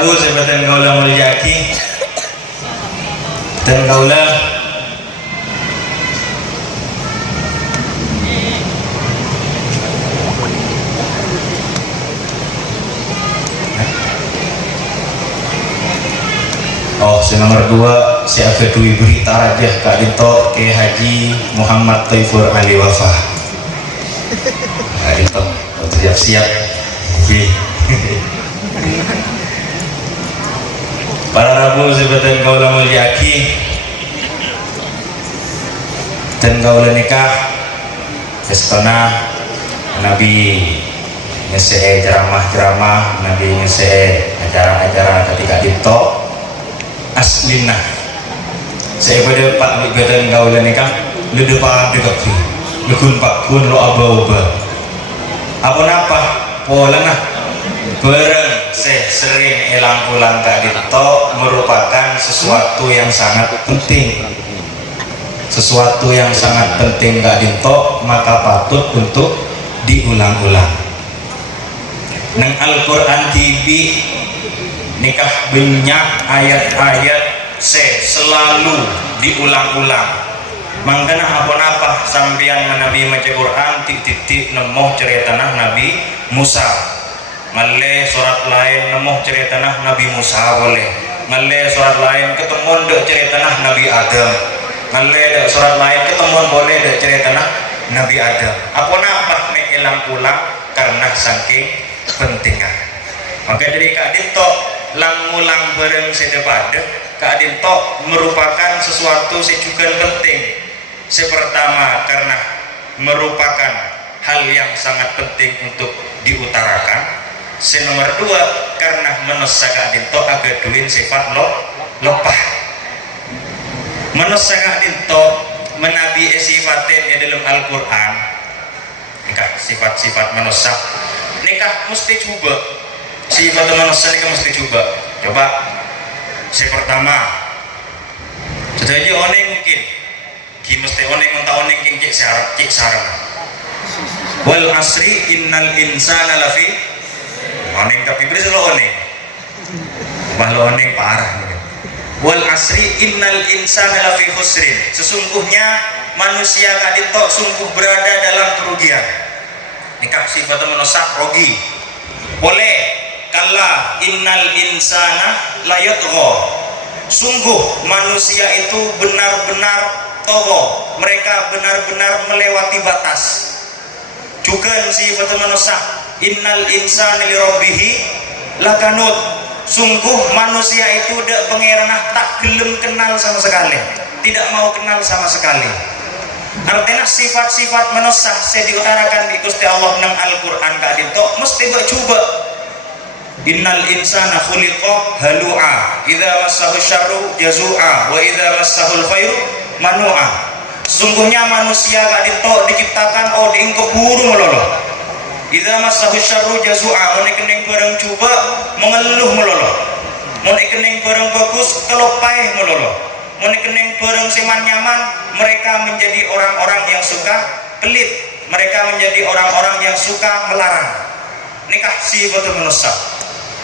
Rabu sebatan kaula mulyaki dan kaula si nomor 2 si agak dui berita rajah Kak Dito ke Haji Muhammad Taifur Ali Wafa. Kak Dito siap-siap. Para Rabu sebatan kaula mulyaki dan kaula nikah pestana Nabi ngese ceramah-ceramah, Nabi ngese acara-acara ketika Dito aslina saya pada Pak Ligatan kaula nikah lede pak dekati lekun pak kun lo aba-aba apa napa pola nah bareng sering elang-ulang Kak Dito merupakan sesuatu yang sangat penting, sesuatu yang sangat penting Kak Dito, maka patut untuk diulang-ulang. Nang Al-Quran TV nikah banyak ayat-ayat selalu diulang-ulang. Mangkana apa-apa sampeyan Nabi maca Quran titik-titik nemoh ceritana Nabi Musa. Ngalle surat lain nemoh ceritana Nabi Musa boleh. Ngalle surat lain ketemuan dek ceritana Nabi Adam. Ngalle dek surat lain ketemuan boleh dek ceritana Nabi Adam. Apa-apa mengilang ulang karena saking pentingnya. Maka dari Kak Dito lang-ulang bareng sedepada Kak Dito merupakan sesuatu sejukan penting. Pertama karena merupakan hal yang sangat penting untuk diutarakan. Nomor 2 karena menusa Kak Dito agak duin sifat lepah. Menusa Kak Dito menabi sifatin dalam Al-Quran. Nikah sifat-sifat menusa nikah mesti coba sifat manusia nikah mesti coba pertama sudah aja oneng mungkin ki mesti oneng entah oneng cik sarang wal asri innal insana lafi oneng tapi beri selalu oneng bahlo oneng parah wal asri innal insana lafi khusrin sesungguhnya manusia Kak Dito sungguh berada dalam kerugian. Nikah sifat manusia rogi boleh kalla innal insana layatgha sungguh manusia itu benar-benar togo, mereka benar-benar melewati batas. Juga sifat manusia innal insana li rabbihi lakanut sungguh manusia itu dak pengeranah tak gelem kenal sama sekali, tidak mau kenal sama sekali. Artinya sifat-sifat manusia saya diutarakan di Gusti Allah nang Al-Quran Kak Dito mesti buat coba. Innal insana khuliqa halu'a idza massahu syarru jazua wa idza massahul khairu manu'a. Sungguhnya manusia Kak Dito diciptakan diingkep buru melolo. Idza massahu syarru jazua mun keneng bareng coba mengeluh melolo. Mun keneng bareng bagus kelopai melolo. Mun keneng bareng seman nyaman mereka menjadi orang-orang yang suka pelit, mereka menjadi orang-orang yang suka melarang. Nikah sifat manusia.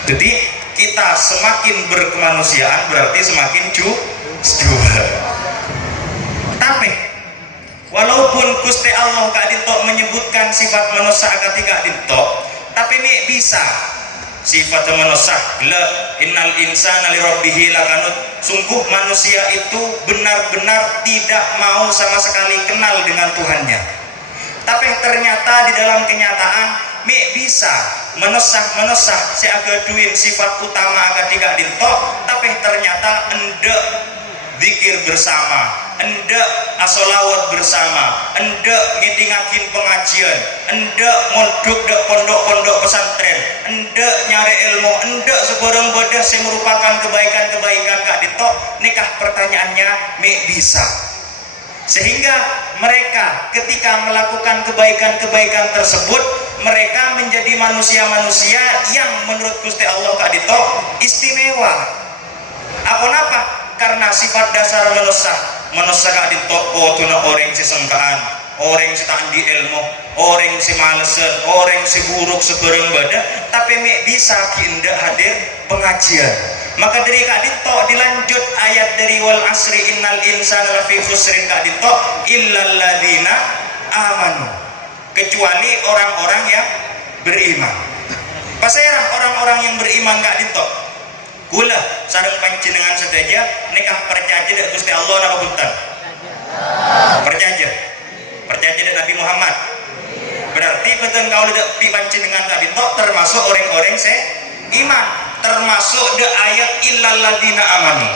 Jadi kita semakin berkemanusiaan berarti semakin juga. Tapi walaupun Gusti Allah Kak Dito menyebutkan sifat manusia ketika Dito, tapi ini bisa sifat manusia la innal insana li rabbihi lakanut sungguh manusia itu benar-benar tidak mau sama sekali kenal dengan Tuhannya. Tapi ternyata di dalam kenyataan bisa menesah si agak duin sifat utama ketika Dito, tapi ternyata endek zikir bersama, endek asolawat bersama, endek ngidingakin pengajian, endek mondok dek pondok-pondok pesantren, endek nyari ilmu, endek sebarang badah yang merupakan kebaikan-kebaikan Kak Dito. Nikah pertanyaannya bisa. Sehingga mereka ketika melakukan kebaikan-kebaikan tersebut mereka menjadi manusia-manusia yang menurut Gusti Allah Kak Dito istimewa. Apa? Karena sifat dasar manusia Kak Dito tuna orang sesengkaan orang si tak di ilmu, orang si malesan, orang si buruk seberang badan, tapi mek bisa kinda hadir pengajian. Maka dari kak dito dilanjut ayat dari wal asri innal insana lafi khusrin kak dito illal ladzina amanu, kecuali orang-orang yang beriman. Pasirah orang-orang yang beriman kak dito gula sareng panjenengan sedaja nikah percaya dak Gusti Allah napa boten? Percaya dak Nabi Muhammad. Berarti betul kau dak panjenengan kak dito termasuk orang-orang iman, termasuk de ayat illal ladzina amanu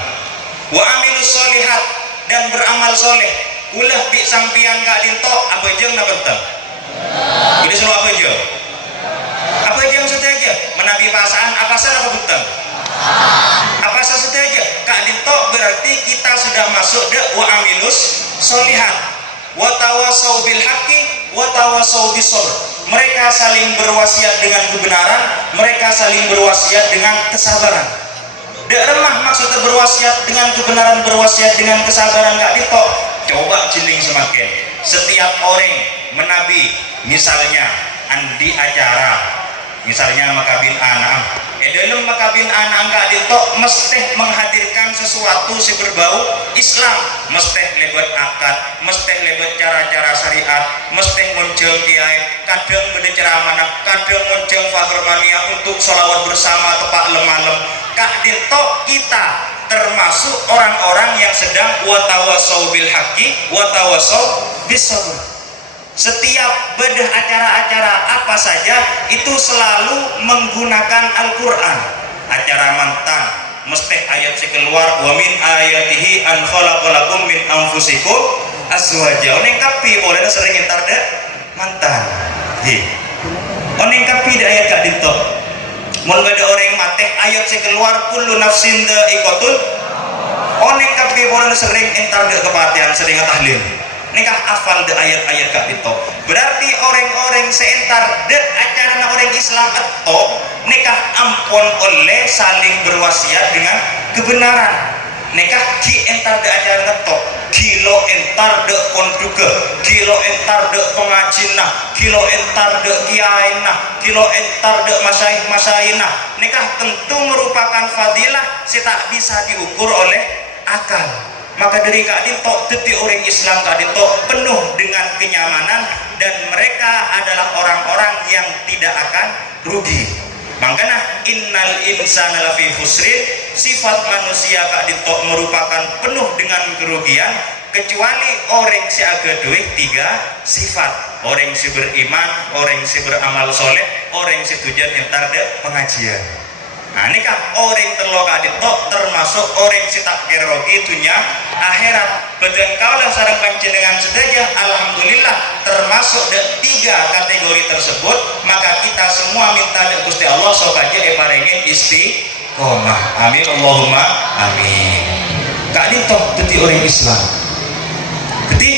wa amilus solihat, dan beramal soleh. Ulah bi sampian kak dinto apa jeung na betul. Jadi selalu apa jeung? Apa jeung saja? Menabi pasaan apa sana apa betul? Apa saja? Kak dinto berarti kita sudah masuk de wa amilus solihat wa tawasau bil haqqi wa tawasau bis sabr. Mereka saling berwasiat dengan kebenaran, mereka saling berwasiat dengan kesabaran. Dek remah maksudnya berwasiat dengan kebenaran, berwasiat dengan kesabaran gak ditok. Coba jiling semakin. Setiap orang menabi, misalnya andi acara, misalnya makabin anak, dalam makabin anak gak ditok mesti menghadirkan sesuatu si berbau Islam, mesti lebat akad, mesti lebat cara-cara syariat, mesti muncul kiai, kadang beda ceramah, kadang muncul fahrmania untuk sholawat bersama tepat lemalem. Kak ditok kita termasuk orang-orang yang sedang watawasau bil haqqi watawasau bis sabr. Setiap bedah acara-acara apa saja itu selalu menggunakan Al-Quran. Acara mantan mesti ayat si keluar wa min ayatihi an khalaqalakum min anfusikum azwaja. Oneng kapi boleh sering entar deh mantan. Oneng kapi di ayat kak dinto. Mun ada orang mati ayat si keluar kullu nafsin dha'iqatul. Oneng kapi boleh sering entar deh kepatihan sering tahlil. Nikah hafal de ayat-ayat kak itu. Berarti orang-orang seentar de acara orang Islam atau nikah ampun oleh saling berwasiat dengan kebenaran. Nikah ki entar de acara itu, kilo entar de konduga, kilo entar de pengajinah, kilo entar de kiainah, kilo entar de masaih-masainah. Nikah tentu merupakan fadilah si tak bisa diukur oleh akal. Maka dari kak dinto detik orang Islam kak dinto penuh dengan kenyamanan, dan mereka adalah orang-orang yang tidak akan rugi. Makanya innal insana lafi khusrin, sifat manusia kak dinto merupakan penuh dengan kerugian, kecuali orang si aga duit tiga sifat: orang si beriman, orang si beramal soleh, orang si tujuan entar de pengajian. Nah ini kan orang terlalu kadito termasuk orang si tak kerogi itunya akhirat. Betul kau lah sarang panjenengan sedaya, alhamdulillah termasuk tiga kategori tersebut. Maka kita semua minta dari Gusti Allah supaya paringin istiqomah. Amin Allahumma amin. Kadito jadi orang Islam. Jadi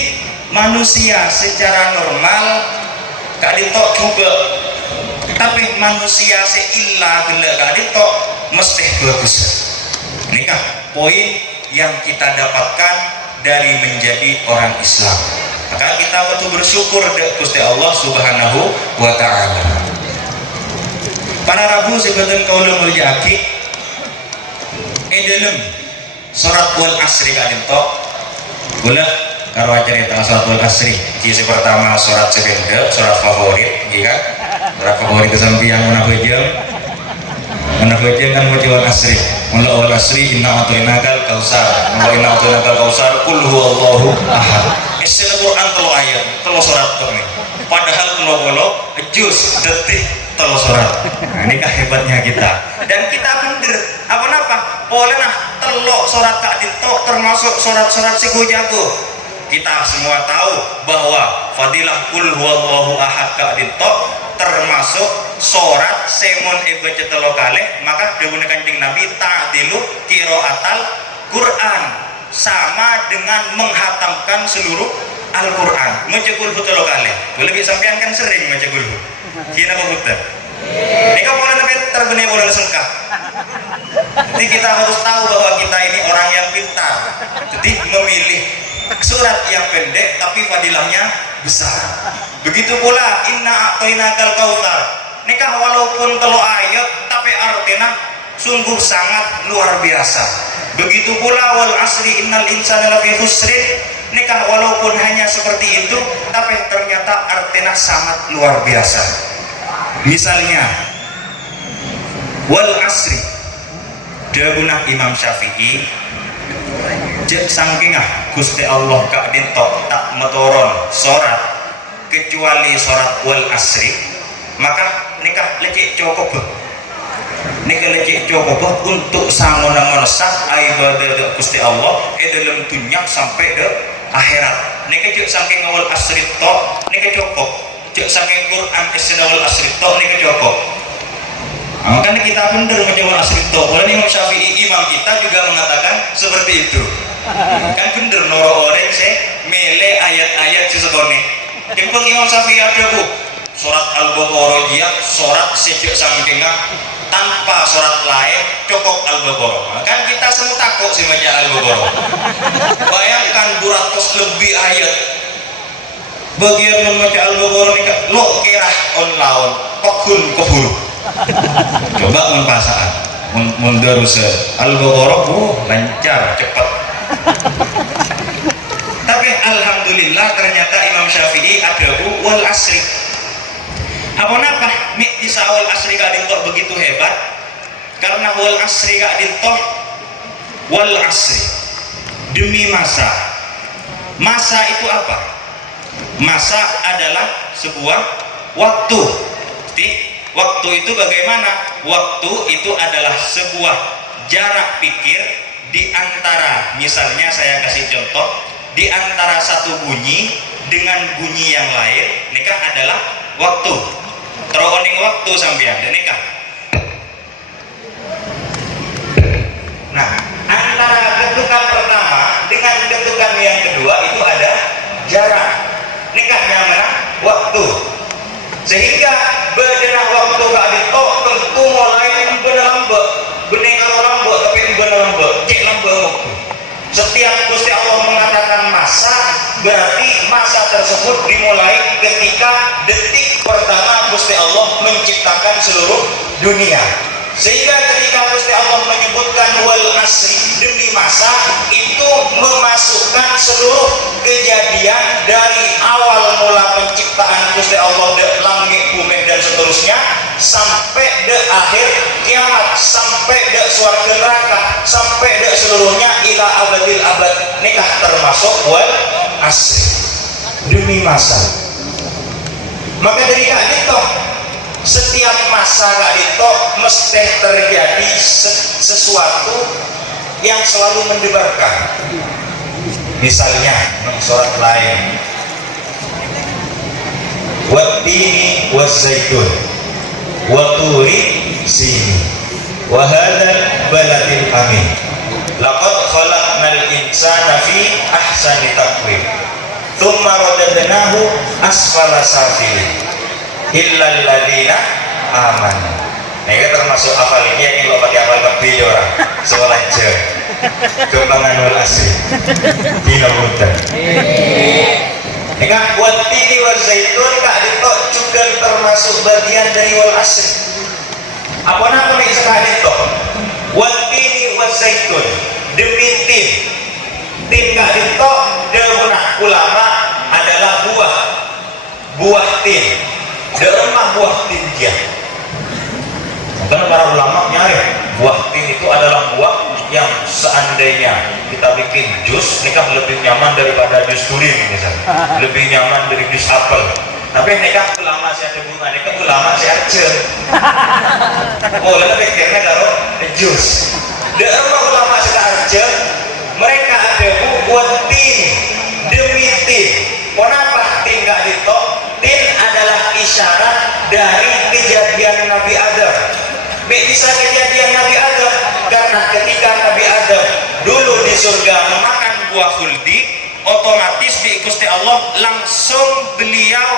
manusia secara normal kadito juga, tapi manusia seila gila kadito mesti bagus. Ini kan poin yang kita dapatkan dari menjadi orang Islam. Maka kita betul bersyukur dari Gusti Allah Subhanahu wa ta'ala. Para rabu sebetulnya kaula mulia aki dalam surat wal asri kadito boleh karo cerita surat wal asri. Kisi pertama surat sebenda, surat favorit, iya kan? Surat favorit kesampian mana hujung kan mau wal asri. Mula wal asri inna a'tainakal kausar. Mula inna a'tainakal kausar qul huwallahu ahad. Istilah Quran telu ayat, telu surat ini. Padahal telu juz detik telu surat. Nah, ini hebatnya kita. Dan kita bener apa boleh nah telok surat kak dito termasuk surat-surat si jago. Kita semua tahu bahwa fadilah kul huwallahu ahad kak dito termasuk surat semon baca telo kalih. Maka dawuh Kanjeng Nabi ta'dilu qiraatal Quran, sama dengan menghatamkan seluruh Al-Quran. Maca kulhu telo kalih. Boleh bisa sampean kan sering maca kulhu. Kina apa betul? Ini kan boleh pintar, benih boleh sengkah. Jadi kita harus tahu bahwa kita ini orang yang pintar. Jadi memilih surat yang pendek tapi fadilahnya besar. Begitu pula inna a'tainakal kautsar, nikah walaupun telo ayat tapi artinya sungguh sangat luar biasa. Begitu pula wal asri innal insana lafi khusrin, nikah walaupun hanya seperti itu tapi ternyata artinya sangat luar biasa. Misalnya wal asri dawuh Imam Syafi'i, jek sangkingah Gusti Allah gak dintok tak metoron sorat kecuali sorat wal asri, maka nikah lecek cukup, nikah lecek cukup untuk sangon-sangon sah ibadah Gusti Allah dalam dunia sampai ke akhirat. Nikah cek saking wal asri tok nikah cukup, cek saking Quran istilah wal asri tok nikah cukup. Makanya kita benar menjawab asri tok. Oleh Imam Syafi'i, imam kita juga mengatakan seperti itu. Kan bener noro orang sih mele ayat-ayat sesekone. Timpun Imam Syafi'i ada bu surat Al-Baqarah dia surat sejak sangkingah tanpa surat lain cukup Al-Baqarah. Kan kita semua takut sih baca Al-Baqarah. Bayangkan 200 lebih ayat. Bagian membaca Al-Baqarah ini lo kira on laun kokun keburu. Coba menpasaan menderus Al-Baqarah lancar cepat. Tapi alhamdulillah ternyata Imam Syafi'i ada wal asri. Apa bisa wal asri gak dintok begitu hebat? Karena wal asri gak dintok, wal asri demi masa. Masa itu apa? Masa adalah sebuah waktu. Waktu itu bagaimana? Waktu itu adalah sebuah jarak pikir di antara, misalnya saya kasih contoh, di antara satu bunyi dengan bunyi yang lain, nikah adalah waktu. Teroning waktu sampean dan nikah. Nah, antara ketukan pertama dengan ketukan yang kedua itu ada jarak. Nikahnya mana? Waktu. Sehingga bedenah waktu gak ditok tentu mulai bener lembek bener kalau lembek tapi bener lembek cek lembek. Setiap Gusti Allah mengatakan masa berarti masa tersebut dimulai ketika detik pertama Gusti Allah menciptakan seluruh dunia. Sehingga ketika Gusti Allah menyebutkan wal asri demi masa, itu memasukkan seluruh kejadian dari awal mula penciptaan Gusti Allah de langit bumi dan seterusnya sampai de akhir kiamat, sampai de surga neraka, sampai de seluruhnya ila abadil abad. Nikah termasuk wal asri demi masa. Maka dari itu setiap masa gak ditok mesti terjadi sesuatu yang selalu mendebarkan. Misalnya surat lain wattini wazzaitun wa turi sini wa hadzal baladil amin laqad khalaqnal insana fi ahsani taqwim thumma radadnahu asfala safilin illal ladina aman. Nah ini termasuk hafal ini yang lo pakai hafal lebih orang sekolah aja kembangan wal asri dina hutan. Ini kan buat tini wal zaitun kak ditok juga termasuk bagian dari wal asri. Apa nama nih sekali ditok? Buat tini wal zaitun demi tin kak ditok demunah ulama adalah buah tin. Dermah buah tin dia. Karena para ulama nyari buah tin itu adalah buah yang seandainya kita bikin jus, nikah lebih nyaman daripada jus durian misalnya, lebih nyaman dari jus apel. Tapi nikah ulama si ada bunga, nikah ulama si aja. Oh, lalu pikirnya kalau jus. Dermah ulama si aja, mereka ada buat tin demi tin. Kenapa tin gak ditok? Tin adalah isyarat dari kejadian Nabi Adam. Bisa kejadian Nabi Adam karena ketika Nabi Adam dulu di surga memakan buah khuldi, otomatis di Gusti Allah langsung beliau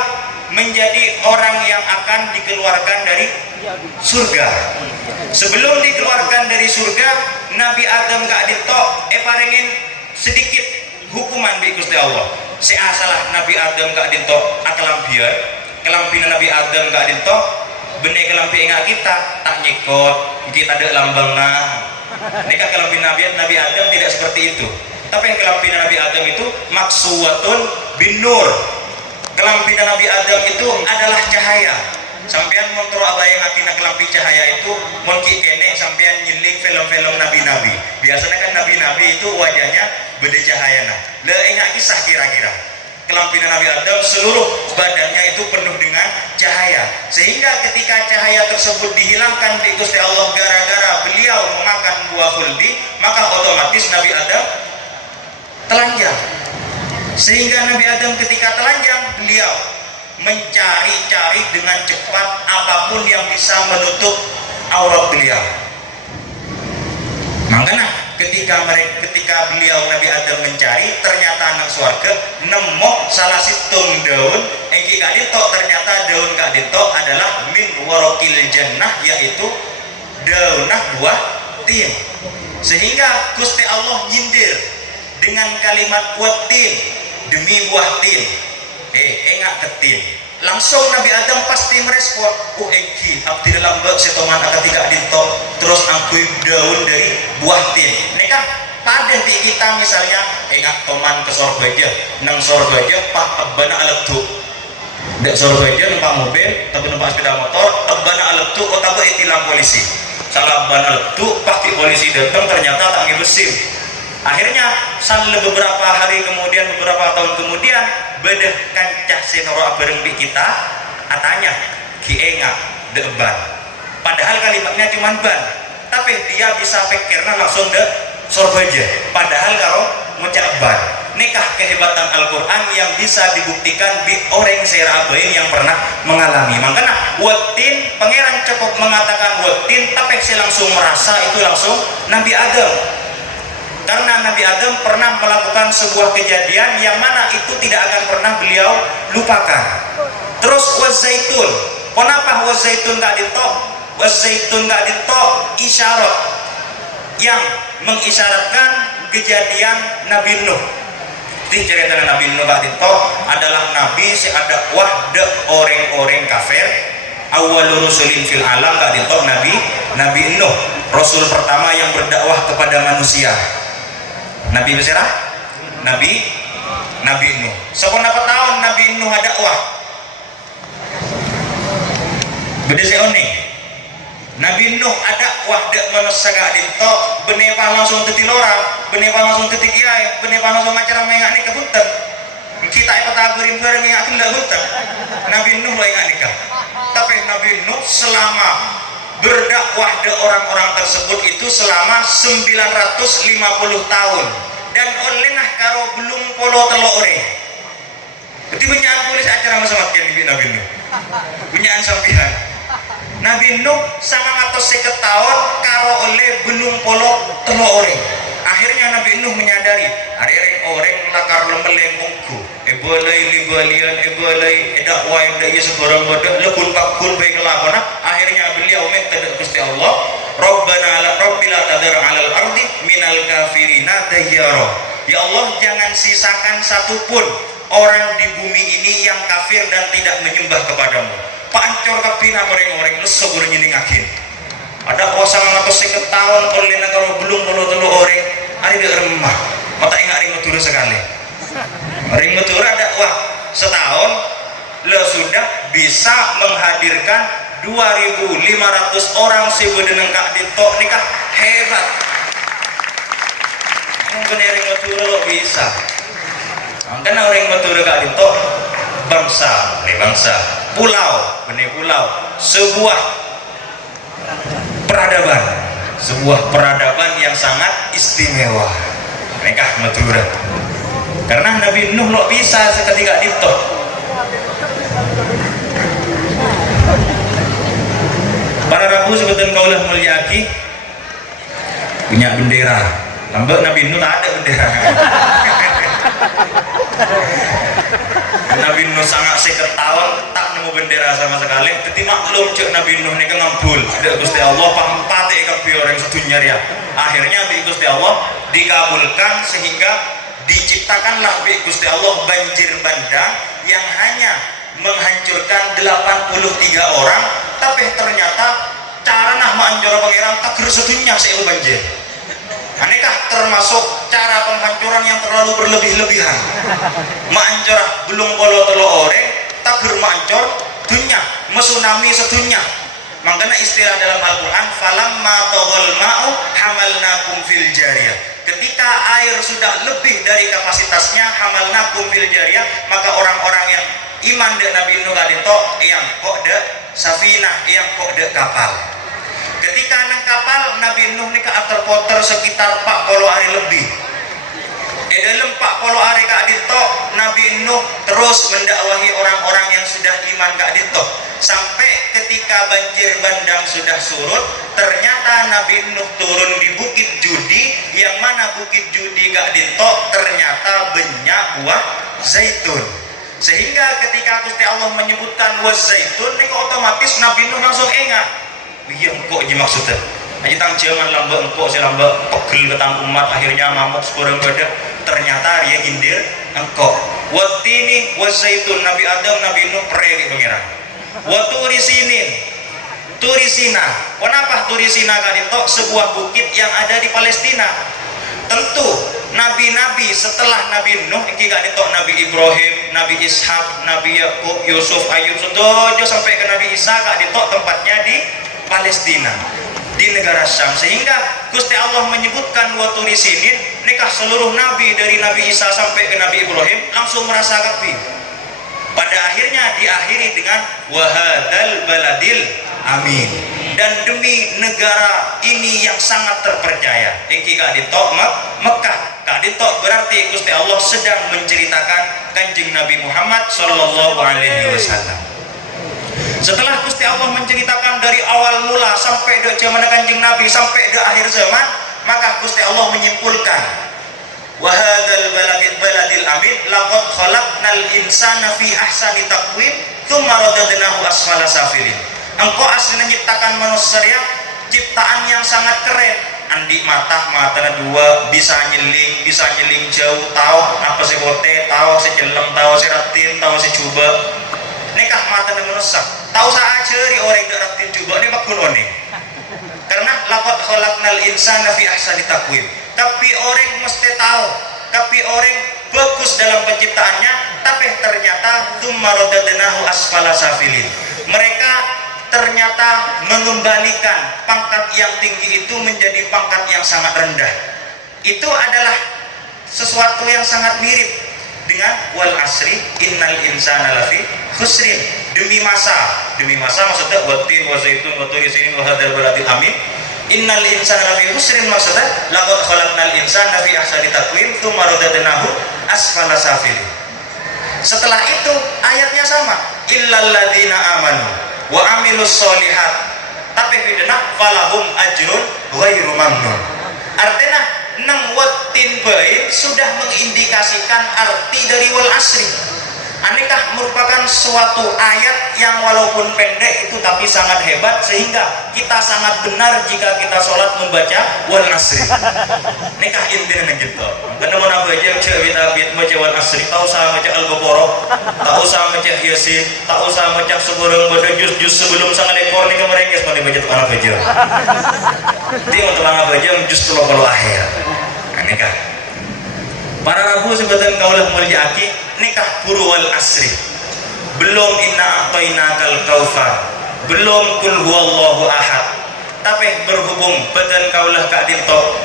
menjadi orang yang akan dikeluarkan dari surga. Sebelum dikeluarkan dari surga, Nabi Adam gak ditok, paringin sedikit hukuman bi Gusti Allah. Si asalah Nabi Adam gak dinto akalampian, kelampina Nabi Adam gak dinto benih kelampi ingat kita tak nyikot kita ada lambangnya. Nikah kelampi Nabi Adam tidak seperti itu. Tapi yang kelampi Nabi Adam itu maksuwatun bin nur. Kelampi Nabi Adam itu adalah cahaya. Sampean montro abayang akina kelampi cahaya itu mungkin kene sampean nyiling film-film nabi-nabi. Biasanya kan nabi-nabi itu wajahnya beda cahaya nah. Le ingat kisah kira-kira. Kelampi Nabi Adam seluruh badannya itu penuh dengan cahaya. Sehingga ketika cahaya tersebut dihilangkan di Gusti Allah gara-gara beliau memakan buah khuldi, maka otomatis Nabi Adam telanjang. Sehingga Nabi Adam ketika telanjang, beliau mencari-cari dengan cepat apapun yang bisa menutup aurat beliau. Makanya ketika beliau Nabi Adam mencari, ternyata nang swarga nemu salah situng daun engki gak ditok, ternyata daun gak ditok adalah min warokil jannah, yaitu daunah buah tin. Sehingga Gusti Allah nyindir dengan kalimat buat tin demi buah tin. Enggak ketin. Langsung Nabi Adam pasti merespon, engki abdi dalam bak setoman akan tidak dintok terus angkui daun dari buah tin. Nekah pada di kita misalnya enggak toman ke sorga nang sorga aja pak abana alat tuh dek sorga aja numpak mobil tapi numpak sepeda motor abana alat tuh otak itilang polisi salah abana alat tuh pakai polisi datang ternyata tak ngebesim. Akhirnya beberapa hari kemudian, beberapa tahun kemudian bedah kancah sinoro bareng di kita katanya kienga de ban, padahal kalimatnya cuma ban, tapi dia bisa pikirnya langsung de sorbaja, padahal kalau ngucap ban. Nikah kehebatan Al-Quran yang bisa dibuktikan di orang serabain yang pernah mengalami. Makanya watin pangeran cukup mengatakan watin, tapi saya langsung merasa itu langsung Nabi Adam. Karena Nabi Adam pernah melakukan sebuah kejadian yang mana itu tidak akan pernah beliau lupakan. Terus wazaitun, kenapa wazaitun gak ditok? Wazaitun gak ditok isyarat yang mengisyaratkan kejadian Nabi Nuh. Ini cerita Nabi Nuh gak ditok adalah Nabi seada wahda orang-orang kafir. Awal rusulin fil alam gak ditok Nabi Nuh, Rasul pertama yang berdakwah kepada manusia. Nabi besar, Nabi Nuh. Seberapa tahun Nabi Nuh ada dakwah? Beda seone. Nabi Nuh ada wahda manusia gak ditok, benepah langsung tetil orang, benepah langsung tetil kiai, benepah langsung macam mengak nikah punten. Kita ikut agurin bareng yang akan punten. Nabi Nuh lah yang nikah. Tapi Nabi Nuh selama berdakwah ke orang-orang tersebut itu selama 950 tahun dan oleh nah karo belum polo telore. Jadi benyaan polis acara masalah yang Nabi Nuh. Benyaan sampihan. Nabi Nuh sama ngatos 50 tahun karo oleh belum polo telore. Akhirnya Nabi Nuh menyadari, areng orang lakar lembeleng pungku. Ebolai libalian ebolai edak wae daya seborang bodoh lekun pakun baik lakona. Akhirnya beliau minta Gusti Allah, Rabbana la rabbila tadar 'alal ardi minal kafirina dayyara. Ya Allah, jangan sisakan satupun orang di bumi ini yang kafir dan tidak menyembah kepadamu. Pancor kapina orang-orang leso guru nyilingakin. Ada kuasa ngatos 50 tahun oleh negara belum telu orang ari di remah. Mata ingat ring turu sekali. Ring turu ada wah setahun le sudah bisa menghadirkan 2.500 orang si bedeneng kak ditok nikah hebat. Mungkin ring turu lo bisa. Karena orang turu kak ditok bangsa, pulau, benih pulau, sebuah peradaban yang sangat istimewa. Nikah Madura. Karena Nabi Nuh lo bisa seketika ditok. Para rabu sebutan kaulah mulyaki punya bendera. Lambat Nabi Nuh tak ada bendera. Nabi Nuh sangat seketahun tak nemu bendera sama sekali. Jadi maklum cek Nabi Nuh ini ngambul. Ada Gusti Allah pampati kabeh orang sedunia ya. Akhirnya Gusti Allah dikabulkan sehingga diciptakanlah bi Gusti Allah banjir bandang yang hanya menghancurkan 83 orang, tapi ternyata cara nah manjur pangeran takdir sedunia seibu banjir. Anekah termasuk cara penghancuran yang terlalu berlebih-lebihan. Manjur belum bolo telo orang takdir manjur dunia mesunami sedunia. Makanya istilah dalam Al-Quran falamma toghol ma'u hamalnakum fil jariyah, ketika air sudah lebih dari kapasitasnya hamalnakum fil jariyah, maka orang-orang yang iman dek Nabi Nuh kadito yang kok dek safinah, yang kok dek kapal. Ketika nang kapal Nabi Nuh nika terpoter sekitar 40 hari lebih. Dalam 40 hari kadito Nabi Nuh terus mendakwahi orang-orang yang sudah iman kadito, sampai ketika banjir bandang sudah surut, ternyata Nabi Nuh turun di Bukit Judi, yang mana Bukit Judi kadito ternyata banyak buah zaitun. Sehingga ketika Gusti Allah menyebutkan buah zaitun, ini otomatis Nabi Nuh langsung ingat, iya kok ini maksudnya. Aja tang jaman lambak engkau si lambak pegel ketang umat, akhirnya mamuk sekurang badak, ternyata dia indir engkau. Watini wazaitun, Nabi Adam Nabi Nuh pergi pengiran. Waturisinin, Turisina. Kenapa Turisina kadito? Sebuah bukit yang ada di Palestina. Tentu nabi-nabi setelah Nabi Nuh iki kadito Nabi Ibrahim, Nabi Ishak, Nabi Yakub, Yusuf, Ayub sedojo sampai ke Nabi Isa kadito tempatnya di Palestina, di negara Syam. Sehingga Gusti Allah menyebutkan waturisinin, nikah seluruh nabi dari Nabi Isa sampai ke Nabi Ibrahim langsung merasa kapi. Pada akhirnya diakhiri dengan wahadal baladil amin, dan demi negara ini yang sangat terpercaya. Iki kadito Mekah kadito berarti Gusti Allah sedang menceritakan Kanjeng Nabi Muhammad sallallahu alaihi wasallam. Setelah Gusti Allah menceritakan dari awal mula sampai ke zaman Kanjeng Nabi sampai ke akhir zaman, maka Gusti Allah menyimpulkan wahadal baladil amin laqad khalaqnal insana fi ahsani taqwim tsumma radadnahu asfala safilin. Engkau aslinya menciptakan manusia ciptaan yang sangat keren. Andi mata dua, bisa nyeling jauh, tahu apa sih bote, tahu si jelem, tahu si ratin, tahu si coba. Nekah mata manusia tahu saja di orang yang ratin coba ini pakunone. Karena laqad khalaqnal insana fi ahsani taqwim. Tapi orang mesti tahu, tapi orang bagus dalam penciptaannya, tapi ternyata tsumma radadnahu asfala safilin. Mereka ternyata mengembalikan pangkat yang tinggi itu menjadi pangkat yang sangat rendah. Itu adalah sesuatu yang sangat mirip dengan wal asri innal insana lafi khusrin. Demi masa maksudnya watin wa zaitun wa turisinin wa hadzal baladil amin. Innal insana lafi khusrin maksudnya laqad khalaqnal insana fi ahsani taqwim tsumma radadnahu asfala safilin. Setelah itu ayatnya sama, illal ladzina amanu wa amilus solihat, tapi bidana falahum ajrun ghairu mamnun. Artinya nang watin baik sudah mengindikasikan arti dari wal asri. Anikah merupakan suatu ayat yang walaupun pendek itu tapi sangat hebat, sehingga kita sangat benar jika kita sholat membaca wal asri. Nikah intinya gitu. Karena mana baca abit baca wal asri, tak usah baca al-baqarah, tak usah baca yasin, tak usah baca sekurang pada jus sebelum sangat ekor nih mereka semua baca tukang baca. Dia untuk tukang baca jus tuh kalau akhir. Nikah. Para rabu sebetulnya kaulah mulyaki nikah puru wal asri. Belum inna a'tainakal kautsar, belum kul huwallahu ahad. Tapi berhubung badan kaulah kak dinto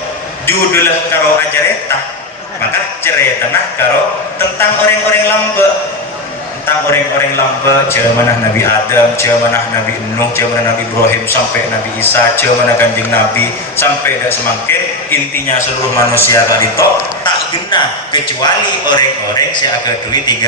judulah karo ajareta, maka cerita nah karo tentang orang-orang lamba, tentang orang-orang lamba, jamanah Nabi Adam, jamanah Nabi Nuh, jamanah Nabi Ibrahim sampai Nabi Isa, jamanah Kanjeng Nabi sampai dak semakin intinya seluruh manusia kali itu tak guna kecuali orang-orang yang agak duit 3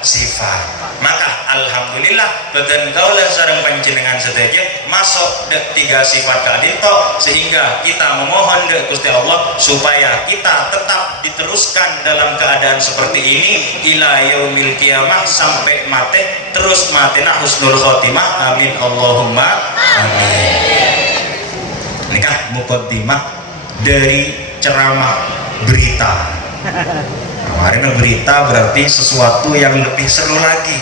sifat. Maka alhamdulillah badan kaulah sareng panjenengan sedaya masuk dek 3 sifat kali itu, sehingga kita memohon dek Gusti Allah supaya kita tetap diteruskan dalam keadaan seperti ini ila yaumil qiyamah sampai mati, terus matina husnul khotimah, amin Allahumma amin. Nikah muqaddimah dari ceramah berita Kemarin berita berarti sesuatu yang lebih seru lagi.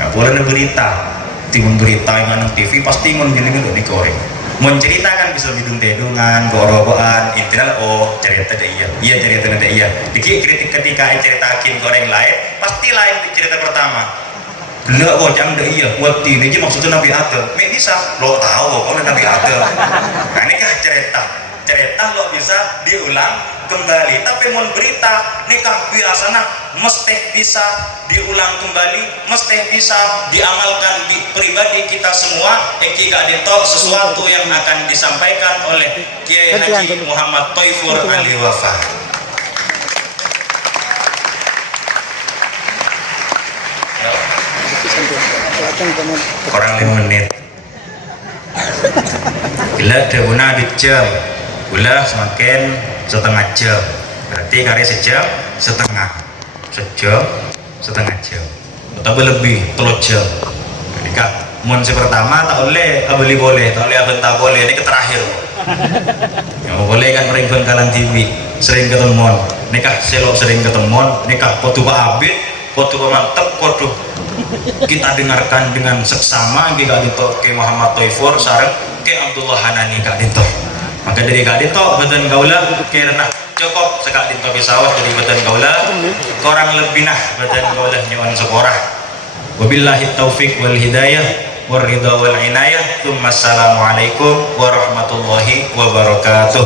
Nah, boleh berita, timun berita yang nang TV pasti ngiling untuk dikoreng. Menceritakan bisa bidung tedungan, goroboan, intinya oh cerita deh iya cerita deh iya. Dikit kritik ketika ceritakin goreng lain, pasti lain di cerita pertama. Lah kok jangan deh iya, buat ini aja maksudnya Nabi Adam. Me bisa, lo tahu kalau Nabi Adam. Nah ini kah cerita lo bisa diulang kembali, tapi mau berita nikah biasanya mesti bisa diulang kembali, mesti bisa diamalkan di pribadi kita semua. Jika ditok sesuatu yang akan disampaikan oleh Kiai Haji Muhammad Toifur Ali Wafa. Kurang 5 menit. Bila dahuna dijam, gula semakin setengah jam. Berarti karya sejam setengah jam atau lebih 3 jam. Nikah munsi pertama tak boleh beli boleh, tak boleh abang tak boleh, ini ke terakhir. Yang boleh kan mering Bangkalan TV sering ketemuan, nikah selok sering ketemuan, nikah foto Pak Abid, foto Pak Mantep, foto kita dengarkan dengan seksama kita dito ke Muhammad Toifur sareng ke Abdullah Hanani kak dito. Maka dari kak dito badan gaula karena cukup sekak dito pisawah dari badan gaula kurang lebih nah badan gaula nyawan sekorah. Wabillahi taufiq wal hidayah war ridha wal inayah. Assalamualaikum warahmatullahi wabarakatuh.